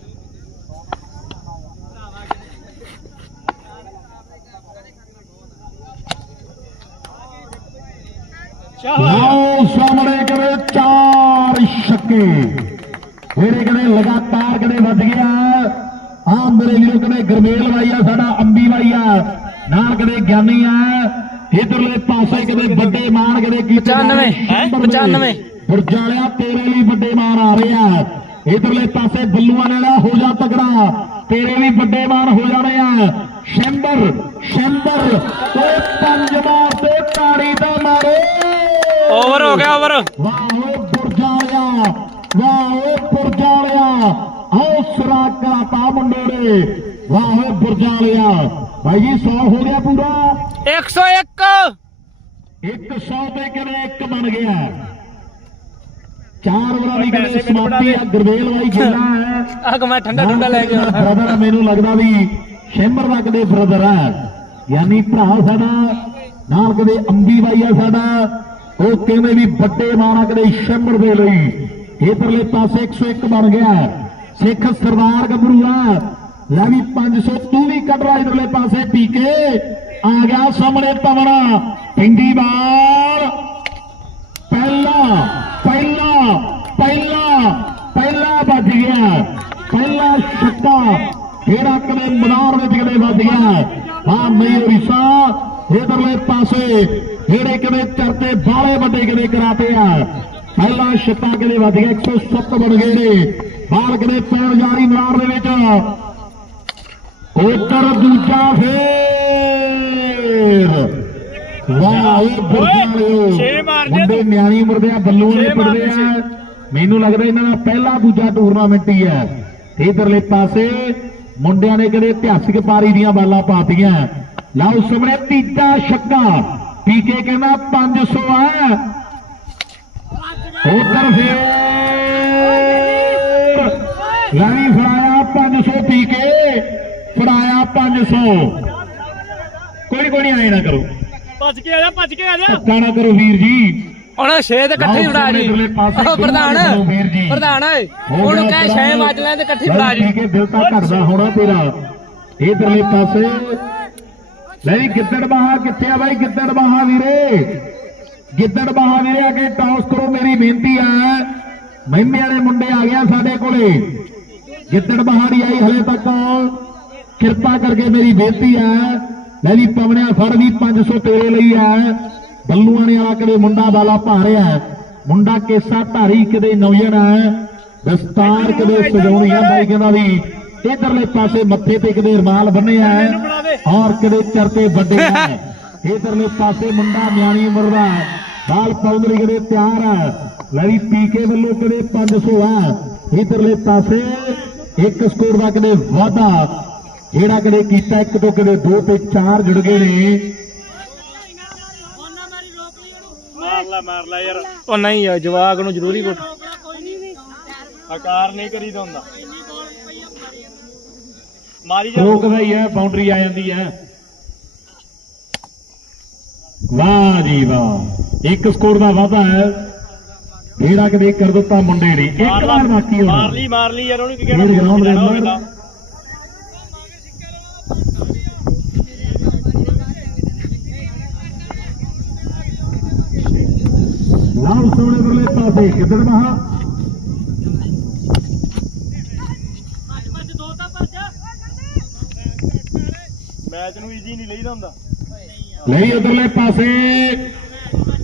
ਸ਼ਾਬਾਸ਼। ਲਓ ਸਾਹਮਣੇ ਕਰੇ ਚਾਰ ਛੱਕੇ। ਜਿਹੜੇ ਕਦੇ ਲਗਾਤਾਰ ਕਦੇ ਵੱਜ ਗਿਆ। ਆ ਮੇਰੇ ਵੀਰੋ ਕਦੇ ਗਰਮੇਲ ਬਾਈ ਆ ਸਾਡਾ ਅੰਬੀ ਬਾਈ ਆ। ਨਾਲ ਕਦੇ ਗਿਆਨੀ ਆ। ਇਧਰਲੇ ਪਾਸੇ ਕਦੇ ਵੱਡੇ ਮਾਨ ਕਦੇ ਕੀਤੇ 95 ਹੈਂ? 95 ਬੁਰਜਾਲਿਆ ਤੇਰੇ ਲਈ ਵੱਡੇ ਮਾਨ ਆ ਰਹੇ ਆ। ਇਧਰਲੇ ਪਾਸੇ ਬੱਲੂਆਂ ਨੇ ਹੋ ਜਾ ਤਗੜਾ। ਤੇਰੇ ਵੀ ਵੱਡੇ ਮਾਨ ਹੋ ਜਾਣੇ ਆ। ਸ਼ੈਂਬਰ ਸ਼ੈਂਬਰ ਤੇ ਪੰਜਵਾ ਤੇ ਤਾੜੀ ਦਾ ਮਾਰੇ। ਓਵਰ ਹੋ ਗਿਆ ਓਵਰ ਵਾਹ ਓ ਬੁਰਜਾਲਿਆ ਵਾਹ ਓ ਬੁਰਜਾਲਿਆ ਹੌਸਲਾ ਕਰਾਤਾ ਮੁੰਡੇ ਨੇ ਵਾਹ ਓ ਬੁਰਜਾਲਿਆ। ਭਾਈ ਜੀ 100 ਹੋ ਗਿਆ ਪੂਰਾ। 101 100 ਤੇ ਕਿਵੇਂ ਇੱਕ ਬਣ ਗਿਆ? ਚਾਰ ਵਾਰਾਂ ਦੀ ਕਿਵੇਂ ਸਮਾਪਤੀ ਆ ਗੁਰਵੇਲ ਬਾਈ ਖੇਲਾ ਹੈ ਆ ਮੈਂ ਠੰਡਾ ਠੰਡਾ ਲੈ ਕੇ ਆਉਣਾ। ਬ੍ਰਦਰ ਮੈਨੂੰ ਲੱਗਦਾ ਵੀ ਸ਼ੈਂਬਰ ਦਾ ਕਦੇ ਬ੍ਰਦਰ ਹੈ ਯਾਨੀ ਭਰਾ ਸਾਡਾ ਨਾਲ ਕਦੇ ਅੰਬੀ ਬਾਈ ਆ ਸਾਡਾ। ਉਹ ਕਹਿੰਦੇ ਵੀ ਵੱਡੇ ਮਾਰਾ ਕਦੇ ਸ਼ੈਂਬਰ ਦੇ ਲਈ ਇਧਰਲੇ ਪਾਸੇ 101 ਬਣ ਗਿਆ। ਸਿੱਖ ਸਰਦਾਰ ਗੱਭਰੂ, ਲੈ ਵੀ 500 ਤੂੰ ਵੀ ਕੱਢ ਰਾ ਇਧਰਲੇ ਪਾਸੇ, ਪੀ ਕੇ ਆ ਗਿਆ ਸਾਹਮਣੇ ਪਵਣਾ ਪਿੰਡੀ ਬਾਲ। ਪਹਿਲਾ ਪਹਿਲਾ ਪਹਿਲਾ ਪਹਿਲਾ ਵੱਜ ਗਿਆ। ਪਹਿਲਾ ਛੱਕਾ ਜਿਹੜਾ ਕਦੇ ਮੈਦਾਨ ਵਿੱਚ ਕਦੇ ਵੱਜ ਗਿਆ। ਹਾਂ ਮਯੂਰੀਸਾ ਇਧਰਲੇ ਪਾਸੇ, ਜਿਹੜੇ ਕਦੇ ਚਰਤੇ ਬਾਲੇ ਵੱਡੇ ਕਦੇ ਕਰਾਤੇ ਆ। ਪਹਿਲਾ ਛੱਕਾ ਕਦੇ ਵੱਜ ਗਿਆ 107 ਬਣ ਗਏ ਨੇ। ਬਾਲ ਕਦੇ ਪੈਣ ਜਾਰੀ ਮੈਦਾਨ ਦੇ ਵਿੱਚ। ਉਧਰ ਦੂਜਾ ਫੇਰ। ਵਾਹ ਇਹ ਬੁਰਜਾਲਿਓ ਮਾਰ ਮੁੰਡੇ ਨਿਆਣੀ ਉਮਰ ਦੇ ਆ ਬੱਲੂ ਨੇ ਮਾਰ ਪੜਦੇ ਆ। ਮੈਨੂੰ ਲੱਗਦਾ ਇਹਨਾਂ ਦਾ ਪਹਿਲਾ ਦੂਜਾ ਟੂਰਨਾਮੈਂਟ ਹੀ ਹੈ। ਇਧਰਲੇ ਪਾਸੇ ਮੁੰਡਿਆਂ ਨੇ ਕਦੇ ਇਤਿਹਾਸਿਕ ਪਾਰੀ ਦੀਆਂ ਬਾਲਾਂ ਪਾਤੀਆਂ। ਲਓ ਸਾਹਮਣੇ ਤੀਜਾ ਛੱਕਾ। ਪੀਕੇ ਕਹਿੰਦਾ 500 ਆ। ਉਧਰ ਫੇਰ। ਰਾਣੀ ਫੜਾਇਆ 500 ਪੀਕੇ ਫੜਾਇਆ 500 ਕੋਈ ਕੋਈ ਆਏ ਨਾ ਕਰੋ। ਭੱਜ ਕੇ ਆ ਜਾ ਭੱਜ ਕੇ ਆ ਜਾ। ਧੱਕਾ ਨਾ ਕਰੋ ਵੀਰ ਜੀ। ਹੁਣ ਛੇ ਤੇ ਇਕੱਠੇ ਫੜਾ ਜੀ। ਪ੍ਰਧਾਨ। ਜੀ? ਪ੍ਰਧਾਨ ਓਏ ਹੋ ਉਹਨੂੰ ਗਿਆ ਕਹਿ। ਛੇ ਵੱਜ ਲੈਣ ਤੇ ਇਕੱਠੇ ਫੜਾ ਜੀ। ਠੀਕ ਹੈ ਦਿਲ ਤਾਂ ਘਟਦਾ ਹੋਣਾ ਤੇਰਾ। ਇਧਰਲੇ ਪਾਸੇ। ਲੈ ਵੀ ਗਿੱਦੜ ਬਾਹਾ ਕਿੱਥੇ ਆ ਬਾਈ? ਗਿੱਦੜ ਬਾਹਾ ਵੀਰੇ। ਗਿੱਦੜ ਬਾਹਾ ਵੀਰੇ ਆ ਕੇ ਟਾਸ ਕਰੋ ਮੇਰੀ ਬੇਨਤੀ ਆ। ਮਹਿਮੇ ਵਾਲੇ ਮੁੰਡੇ ਆ ਗਿਆ ਸਾਡੇ ਕੋਲੇ। ਗਿੱਦੜ ਨਹੀਂ ਆਈ ਹਲੇ ਤੱਕ ਕਿਰਪਾ ਕਰਕੇ ਮੇਰੀ ਬੇਨਤੀ ਆ। ਲੈ ਵੀ ਪਵਣਿਆ ਫੜ ਵੀ 500 ਤੇਰੇ ਲਈ ਆ। ਬੱਲੂਆਂ ਨੇ ਵਾਲਾ ਕਦੇ ਮੁੰਡਾ ਬਾਲਾ ਭਾ ਰਿਹਾ ਹੈ। ਮੁੰਡਾ ਕੇਸਾ ਧਾਰੀ ਕਦੇ ਨੌਜਣ ਹੈ ਦਸਤਾਰ ਕਦੇ ਸਜਾਉਣੀ ਆ ਬਾਈ। ਕਹਿੰਦਾ ਵੀ ਇਧਰਲੇ ਪਾਸੇ ਮੱਥੇ ਤੇ ਕਦੇ ਰਮਾਲ ਬੰਨਿਆ ਹੈ। ਔਰ ਕਦੇ ਚਰਤੇ ਵੱਡੇ ਹੈ ਇਧਰਲੇ ਪਾਸੇ ਮੁੰਡਾ ਮਿਆਣੀ ਉਮਰ ਦਾ ਹੈ। ਬਾਲ ਪਾਉਣ ਲਈ ਕਦੇ ਤਿਆਰ ਹੈ ਲੈ ਵੀ ਪੀਕੇ ਵੱਲੋਂ ਕਦੇ 500 ਆ ਇਧਰਲੇ ਪਾਸੇ ਇੱਕ ਸਕੋਰ ਦਾ ਕਦੇ ਵਾਧਾ ਜਿਹੜਾ ਕਦੇ ਕੀਤਾ ਇੱਕ ਤੋਂ ਕਦੇ ਦੋ ਤੇ ਚਾਰ ਜੁੜ ਗਏ ਨੇ। ਮਾਰ ਲੈ ਮਾਰ ਲੈ ਯਾਰ। ਉਹ ਨਹੀਂ ਯਾਰ ਜਵਾਕ ਨੂੰ ਜ਼ਰੂਰੀ ਕੁੱਟ ਆਕਾਰ ਨਹੀਂ ਕਰੀਦਾ ਹੁੰਦਾ। ਮਾਰੀ ਜਾ। ਰੋਕਦਾ ਹੀ ਹੈ ਬਾਉਂਡਰੀ ਆ ਜਾਂਦੀ ਹੈ। ਵਾਹ ਜੀ ਵਾਹ। ਇੱਕ ਸਕੋਰ ਦਾ ਵਾਧਾ ਹੈ। ਜਿਹੜਾ ਕਦੇ ਕਰ ਦਿੱਤਾ ਮੁੰਡੇ ਨੇ। ਇੱਕ ਵਾਰ ਬਾਕੀ ਮਾਰ ਹੋਣਾ। ਲਈ ਮਾਰ ਲਈ ਯਾਰ ਉਹਨੂੰ ਕੀ ਖੇਡ ਗਰਾਊਂਡ ਹੋਵੇਗਾ। ਲਾਲ ਸੋਨੇ ਬਰਲੇ ਪਾਸੇ ਕਿੱਦੜ ਮਹਾ। ਮੈਚ ਨੂੰ ਈਜ਼ੀ ਨਹੀਂ ਲਈਦਾ ਹੁੰਦਾ। ਲਈ ਉਧਰਲੇ ਪਾਸੇ।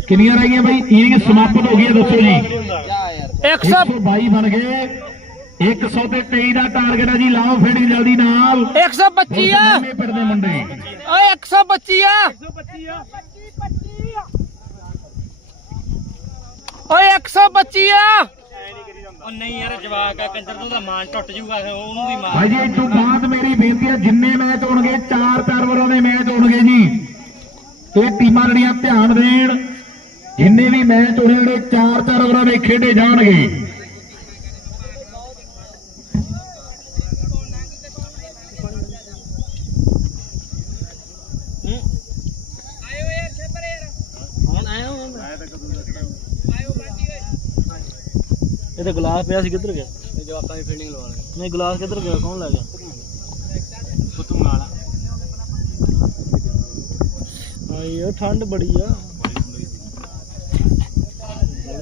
ਕਿੰਨੀਆਂ ਰਹਿ ਗਈਆਂ ਬਈ? ਇਨਿੰਗ ਸਮਾਪਤ ਹੋ ਗਈ ਹੈ ਦੱਸੋ ਜੀ। ਨਹੀਂ ਹੁੰਦਾ 100 122 ਬਣ ਗਏ। 100 ਤੇ 23 ਦਾ ਟਾਰਗੇਟ ਹੈ ਜੀ। ਲਾਓ ਫੀਲਡਿੰਗ ਜਲਦੀ ਨਾਲ। 125 ਆ। ਨਵੇਂ ਪਿੰਡ ਦੇ ਮੁੰਡੇ। ਓਏ 125 ਆ 125 ਆ। ਓਏ 125 ਆ। ਉਹ ਨਹੀਂ ਯਾਰ ਜਵਾਕ ਆ ਕੰਜਰ ਤੋਂ ਦਾ ਮਾਨ ਟੁੱਟ ਜੂਗਾ ਉਹਨੂੰ ਵੀ ਮਾਰ ਭਾਈ ਜੀ ਤੋਂ ਬਾਅਦ ਮੇਰੀ ਬੇਨਤੀ ਹੈ ਜਿੰਨੇ ਮੈਚ ਹੋਣਗੇ ਚਾਰ ਚਾਰ ਓਵਰਾਂ ਦੇ ਮੈਚ ਹੋਣਗੇ ਜੀ। ਇਹ ਟੀਮਾਂ ਜਿਹੜੀਆਂ ਧਿਆਨ ਦੇਣ ਜਿੰਨੇ ਵੀ ਮੈਚ ਹੋਣੇ ਜਿਹੜੇ ਚਾਰ ਚਾਰ ਓਵਰਾਂ ਦੇ ਖੇਡੇ ਜਾਣਗੇ। ਇਹ ਤੇ ਗਲਾਸ ਪਿਆ ਸੀ ਕਿੱਧਰ ਗਿਆ? ਇਹ ਜਵਾਕਾਂ ਦੀ ਫੀਲਡਿੰਗ ਲਵਾਉਣੀ ਨਹੀਂ ਗਲਾਸ ਕਿੱਧਰ ਗਿਆ? ਕੌਣ ਲੈ ਗਿਆ? ਹਾਂ ਇਹ ਠੰਡ ਬੜੀ ਆ।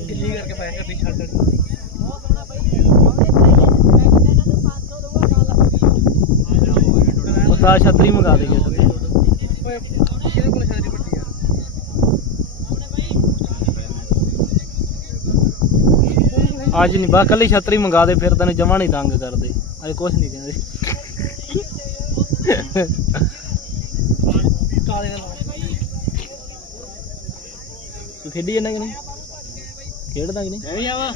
ਗਿੱਲੀ ਕਰਕੇ ਫਾਇਰ ਕਰਨੀ ਛੱਡ। ਪਤਾ ਛਤਰੀ ਮੰਗਾ ਦੇ ਗੇਟ ਤੇ ਓਏ ਕਿਹਦੇ ਕੋਲ ਛਤਰੀ ਵੱਡੀ ਆ? ਅੱਜ ਨਹੀਂ ਬਾ ਕੱਲੀ ਛਤਰੀ ਮੰਗਾ ਦੇ ਫਿਰ ਤੈਨੂੰ ਜਮਾ ਨਹੀਂ ਤੰਗ ਕਰਦੇ। ਅੱਜ ਕੁਝ ਨਹੀਂ ਕਹਿੰਦੇ। ਕਾਲੇ ਨਾਲ ਖੇਡੀ ਜਾਂਦਾ ਕਿ ਨਹੀਂ? ਖੇਡਦਾ ਕਿ ਨਹੀਂ? ਐ ਵੀ। ਆਵਾ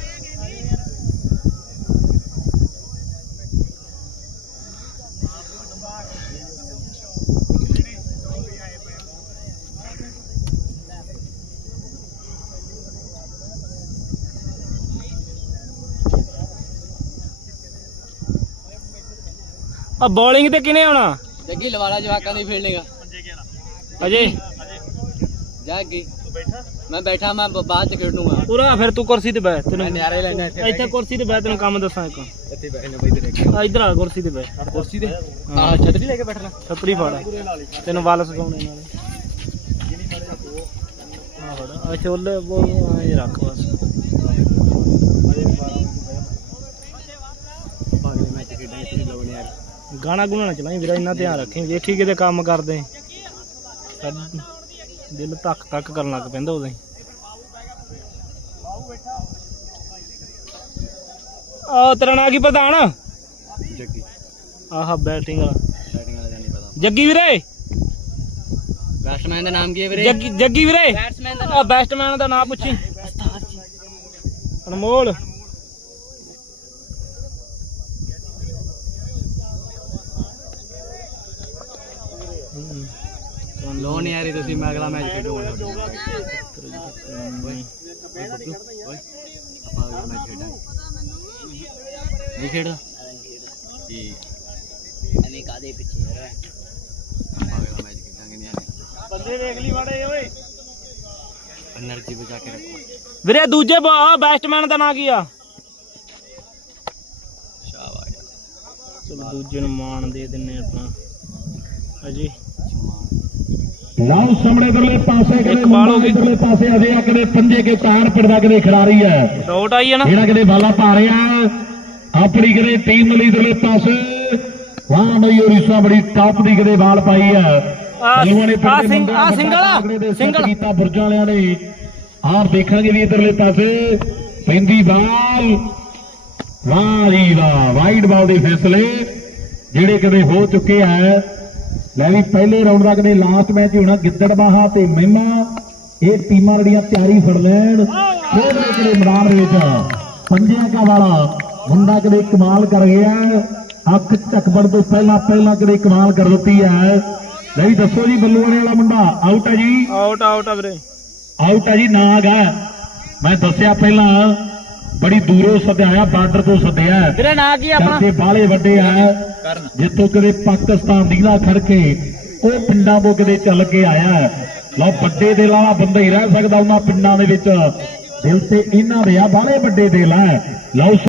ਆ ਬੋਲਿੰਗ ਤੇ ਕਿਨੇ ਆਉਣਾ? ਜੱਗੀ ਲਵਾਲਾ ਜਵਾਕਾਂ ਦੀ ਫੀਲਡਿੰਗ ਅਜੇ? ਜਾ ਅੱਗੇ। ਮੈਂ ਬੈਠਾ ਮੈਂ ਬਾਅਦ ਚ ਖੇਡੂੰਗਾ। ਪੂਰਾ ਫਿਰ ਤੂੰ ਕੁਰਸੀ ਤੇ ਬੈਠ ਤੈਨੂੰ ਨਿਆਰੇ ਲੈਣਾ ਇੱਥੇ ਇੱਥੇ ਕੁਰਸੀ ਤੇ ਬੈਠ ਤੈਨੂੰ ਕੰਮ ਦੱਸਾਂ ਇੱਕ। ਇੱਥੇ ਬੈਠੇ ਬਈ ਤੇਰੇ ਆ ਇਧਰ ਆ ਕੁਰਸੀ ਤੇ ਬੈਠ। ਕੁਰਸੀ ਤੇ? ਹਾਂ। ਛਤਰੀ ਲੈ ਕੇ ਬੈਠਣਾ। ਛਤਰੀ ਫੜ। ਤੈਨੂੰ ਵਾਲ ਸਕਾਉਣੇ ਨਾਲੇ। ਆ ਫੜ। ਆ ਛੋਲੇ ਉਹ ਐਂ ਰੱਖ ਬਸ। ਗਾਣਾ ਗੁਣਾ ਨਾ ਚਲਾਈ ਵੀਰਾ ਇੰਨਾ ਧਿਆਨ ਰੱਖੀ। ਵੇਖੀ ਕਿਤੇ ਕੰਮ ਕਰਦੇ। ਦਿਲ ਧੱਕ ਧੱਕ ਕਰਨ ਲੱਗ ਪੈਂਦਾ ਉਦੋਂ ਹੀ। ਆ ਤੇਰਾ ਨਾਂ ਕੀ ਪ੍ਰਧਾਨ? ਜੱਗੀ। ਆਹ ਬੈਟਿੰਗ ਵਾਲਾ। ਬੈਟਿੰਗ ਵਾਲਾ ਦਾ ਨਹੀਂ ਪਤਾ। ਜੱਗੀ ਵੀਰੇ? ਬੈਟਸਮੈਨ ਦਾ ਨਾਮ ਕੀ ਹੈ ਵੀਰੇ? ਜੱਗੀ ਜੱਗੀ ਵੀਰੇ? ਬੈਟਸਮੈਨ ਦਾ ਆ ਬੈਸਟਮੈਨ ਦਾ ਨਾਮ ਪੁੱਛੀ। ਅਨਮੋਲ। ਲੋ ਨਹੀਂ ਆ ਰਹੀ ਤੁਸੀਂ ਮੈਂ ਅਗਲਾ ਮੈਚ ਖੇਡੂਗਾ ਆਪਾਂ ਅਗਲਾ ਵੀਰੇ ਦੂਜੇ ਬੈਟਸਮੈਨ ਦਾ ਨਾਂ ਕੀ ਆ? ਸ਼ਾਬਾਸ਼। ਚਲੋ ਦੂਜੇ ਨੂੰ ਮਾਣ ਦੇ ਦਿੰਨੇ ਆਪਾਂ। ਹਾਂਜੀ। ਲਓ ਸਾਹਮਣੇ ਇਧਰਲੇ ਪਾਸੇ ਕਦੇ ਇਕਬਾਲ ਹੋ ਗਈ। ਇਧਰਲੇ ਪਾਸੇ ਅਜੇ ਆ ਕਦੇ ਪੰਜੇ ਕੇ ਤਾਰ ਪਿੜਦਾ ਕਦੇ ਖਿਡਾਰੀ ਹੈ। ਡਾਊਟ ਆਈ ਹੈ ਨਾ। ਜਿਹੜਾ ਕਦੇ ਬਾਲਾ ਪਾ ਰਿਹਾ। ਆਪਣੀ ਕਦੇ ਟੀਮ ਲਈ ਇਧਰਲੇ ਪਾਸੇ। ਵਾਹ ਬਈ ਉਰੀਸਾ ਬੜੀ ਟਾਪ ਦੀ ਕਦੇ ਬਾਲ ਪਾਈ ਹੈ। ਆ ਸਿੰਘ ਸਿੰਗਲ ਸਿੰਗਲ। ਕੀਤਾ ਬੁਰਜਾਂ ਵਾਲਿਆਂ ਨੇ। ਆਪ ਦੇਖਾਂਗੇ ਵੀ ਇਧਰਲੇ ਪਾਸੇ। ਪੈਂਦੀ ਬਾਲ। ਵਾਹ ਜੀ ਵਾਹ ਵਾਈਡ ਬਾਲ ਦੇ ਫੈਸਲੇ। ਜਿਹੜੇ ਕਦੇ ਹੋ ਚੁੱਕੇ ਆ ਲੈ ਵੀ ਪਹਿਲੇ ਰਾਉਂਡ ਦਾ ਕਦੇ ਲਾਸਟ ਮੈਚ ਹੋਣਾ ਗਿੱਦੜਬਾਹਾ ਤੇ ਮਹਿਮਾ ਇਹ ਟੀਮਾਂ ਜਿਹੜੀਆਂ ਤਿਆਰੀ ਫੜ ਲੈਣ। ਖੇਡ ਦੇ ਮੈਦਾਨ ਦੇ ਵਿੱਚ ਪੰਜਿਆਂ ਕਾ ਵਾਲਾ ਮੁੰਡਾ ਕਦੇ ਕਮਾਲ ਕਰ ਗਿਆ। ਅੱਖ ਝਕਬੜ ਤੋਂ ਪਹਿਲਾਂ ਪਹਿਲਾਂ ਕਦੇ ਕਮਾਲ ਕਰ ਦਿੱਤੀ ਹੈ। ਲੈ ਵੀ ਦੱਸੋ ਜੀ ਬੱਲੂਆਣੇ ਵਾਲਾ ਮੁੰਡਾ ਆਊਟ ਹੈ ਜੀ। ਆਊਟ ਆਊਟ ਆ ਵੀਰੇ। ਆਊਟ ਹੈ ਜੀ ਨਾਗ ਹੈ ਮੈਂ ਦੱਸਿਆ ਪਹਿਲਾਂ ਬੜੀ ਦੂਰੋਂ ਸੱਦਿਆ ਬਾਰਡਰ ਤੋਂ ਸੱਦਿਆ। ਵੀਰੇ ਨਾਂ ਕੀ ਆਪਣਾ? ਕਰਕੇ ਬਾਲੇ ਵੱਡੇ ਆ। ਜਿੱਥੋਂ ਕਦੇ ਪਾਕਿਸਤਾਨ ਦੀ ਨਾ ਖੜ ਕੇ ਉਹ ਪਿੰਡਾਂ ਤੋਂ ਕਦੇ ਚੱਲ ਕੇ ਆਇਆ। ਲਓ ਵੱਡੇ ਦਿਲ ਵਾਲਾ ਬੰਦਾ ਹੀ ਰਹਿ ਸਕਦਾ ਉਹਨਾਂ ਪਿੰਡਾਂ ਦੇ ਵਿੱਚ। ਦਿਲ ਤੇ ਇਹਨਾਂ ਦੇ ਆ ਬਾਲੇ ਵੱਡੇ ਦਿਲ ਆ। ਲਓ